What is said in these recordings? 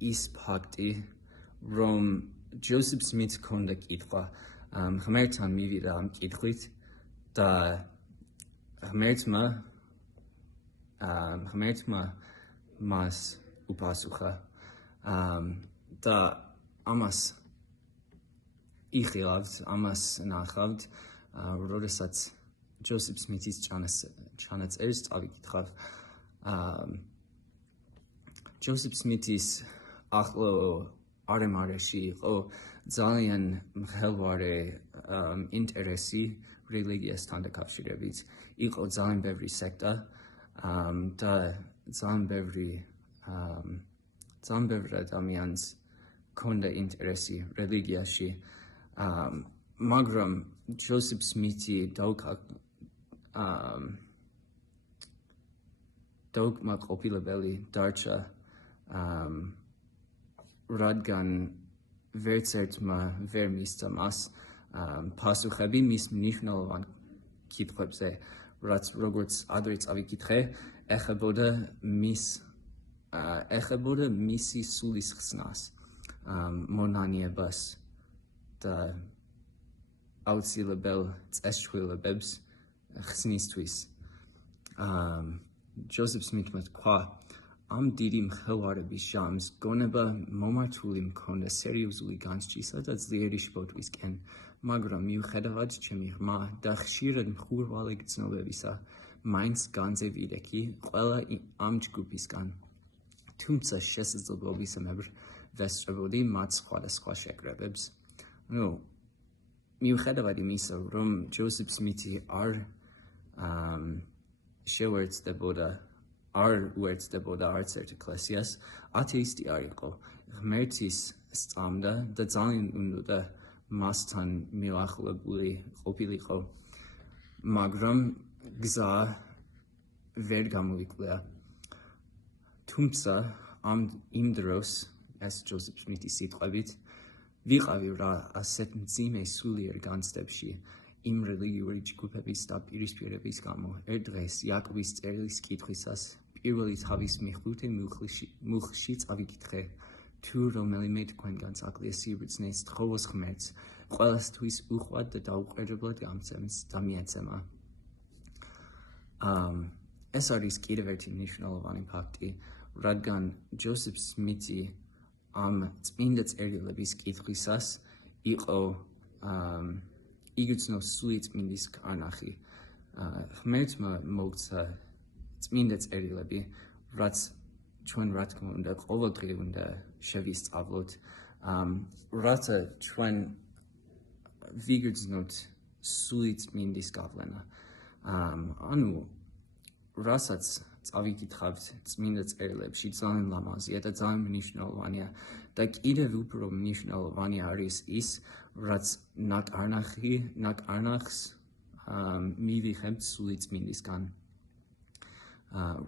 ის ფაქტი, რომ ჯოსეფ სმითს ჰქონდა კითხვა ღმერთთან მივიდა ამ კითხვით და ღმერთმა მას უპასუხა და ამას იხილავთ, ამას ნახავთ, როდესაც ჯოსეფ სმითის ჩანაწერს წავიკითხავ. ჯოსეფ სმითის ახლო არემარეში იყო ძალიან მღელვარე ინტერესი რელიგიასთან დაკავშირებით. იყო ძალიან ბევრი სექტა და ძალიან ბევრი ადამიანს ჰქონდა ინტერესი რელიგიაში. მაგრამ ჯოსეფ სმითი დაუკმაყოფილებელი დარჩა, რადგან ვერც ერთმა ვერ მისცა მას პასუხები მის მნიშვნელოვან კითხვებზე, რაც როგორც ადრე წავიკითხე, ეხებოდა მისი სულის ხსნას, მონანიებას და აუცილებელ წესჩვეულებებს ხსნისთვის. ჯოსეფ სმითმა თქვა, ამ დიდი მღელვარების ჟამს გონება მომართული მქონდა სერიოზული განსჯისა და ძლიერი შფოთვისკენ, მაგრამ მიუხედავად ჩემი ღრმა და ხშირად მხურვალე გრძნობებისა, მაინც განძე ვიდექი ყველა ამ ჯგუფისგან. თუმცა შესაძლებლობისამებრ ვესწრებოდი მათ სხვადასხვა შეკრებებს. მიუხედავად იმისა, რომ ჯოსეფ სმითი არ უერთდებოდა არც ერთ ეკლესიას, ათეისტი არ იყო, ღმერთის სწამდა და ძალიან უნდოდა მასთან მიუახლოვებული ყოფილიყო, მაგრამ გზა ვერ გამოიკვლია. თუმცა იმ დროს, ეს ჯოსეფ სმითის სიტყვებით, ვიყავი რა ასეთ მძიმე სულიერ განცდებში იმ რელიგიური ჯგუფების და პირისპირების გამო. ერთ დღეს იაკობის წერილის კითხვისას პირველი თავის მეხუთე მუხლში წავიკითხე, თუ რომელიმე თქვენგანს აკლია სიბრძნეს თხოვოს ღმერთს, ყველასთვის უხვად და დაუყურებლად გამცემს და მიეცემა. ეს არის კიდევ ერთი მნიშვნელოვანი ფაქტი, რადგან ჯოსეფ სმითი ამ წმინდა წერილების კითხვისას იყო იგრძნო სული წმინდის კარნახი. ღმერთმა მოგცა წმინდა წერილები, რაც ჩვენ რა თქმა უნდა ყოველდღე უნდა შევისწავლოთ, რათა ჩვენ ვიგრძნოთ სული წმინდის გავლენა. ანუ რასაც წავიკითხავთ წმინდა წერილებში, ძალიან ლამაზია და ძალიან მნიშვნელოვანია და კიდევ უფრო მნიშვნელოვანი არის ის, რაც ნაკარნახს მივიღებთ სული წმინდისგან.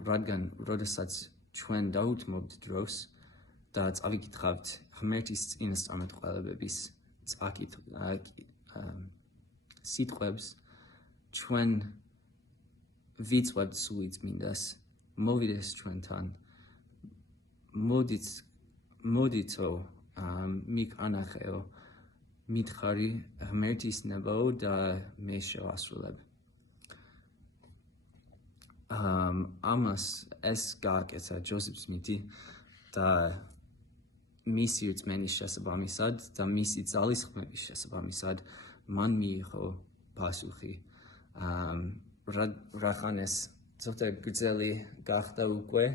რადგან როდესაც ჩვენ დაუთმობთ დროს და წავიკითხავთ ღმერთის წინასწარმეტყველებების სიტყვებს, ჩვენ ვიწვევთ სული წმინდას, მოვიდეს ჩვენთან, მოდითო მიკარნახეო, მითხარი ღმერთის ნებაო და მე შევასრულებ. ამას ეს გააკეთა ჯოსეფ სმითი და მისი რწმენის შესაბამისად და მისი ძალისხმევის შესაბამისად მან მიიღო პასუხი. რახანეს ცოტა გრძელი გახდა უკვე,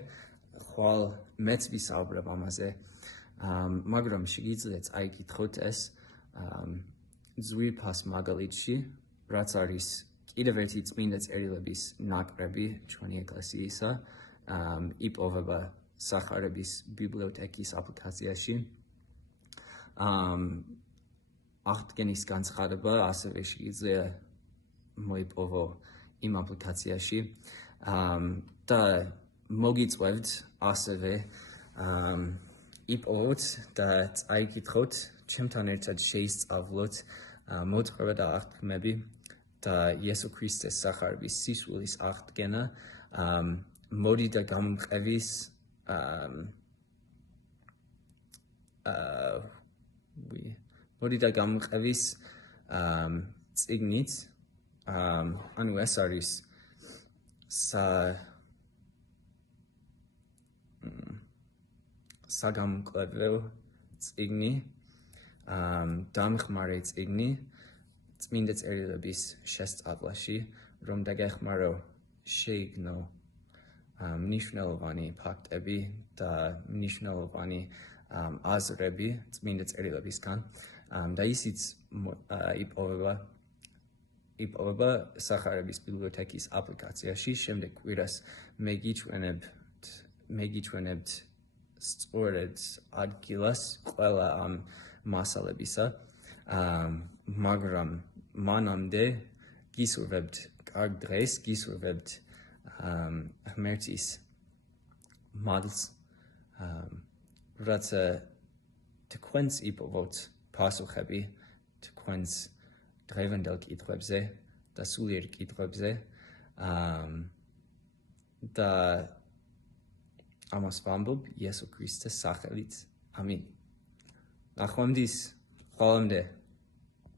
ხვალ მეც ვისაუბრებ ამაზე, მაგრამ შეგიძლიათ წაიკითხოთ ეს ძვირფას მაგალითში, რაც არის კიდევ ერთი წმინდა წერილების ნაკრები ჩვენი ეკლესიისა, იპოვება სახარების ბიბლიოთეკის აპლიკაციაში. აღდგენის განცხადება ასევე შეგიძლია მოიპოვო იმ aplikacიაში და მოგიწევთ ასევე იპოვოთ და წაიკითხოთ, ჩემთან ერთად შეისწავლოთ მოთხრობა და აღთქმები და იესო ქრისტეს სახარების სისხლის აღდგენა, მოდი და გამომყევის მოდი და გამყევის წიგნით ანუ ეს არის საგამკლეველ წიგნი დამხმარე წიგნი წმინდა წერილების შესწავლაში რომ დაგეხმარო შეიგნო მნიშვნელოვანი ფაქტები და მნიშვნელოვანი აზრები წმინდა წერილებისგან და ისიც იპოვება სახარების ბიბლიოთეკის აპლიკაციაში შემდეგ კვირას მეგიჩვენებთ სწორედ ადგილას ყველა ამ მასალებისა მაგრამ მანამდე გისურვებთ კარგ დღეს გისურვებთ ღმერთის მადლს რაც თქვენს იპოვოთ პასუხები თქვენს დღევანდელ კითხვებზე და სულიერ კითხვებზე და ამას ვამბობ იესო ქრისტეს სახელით ამინ ნახვამდის ყველამდე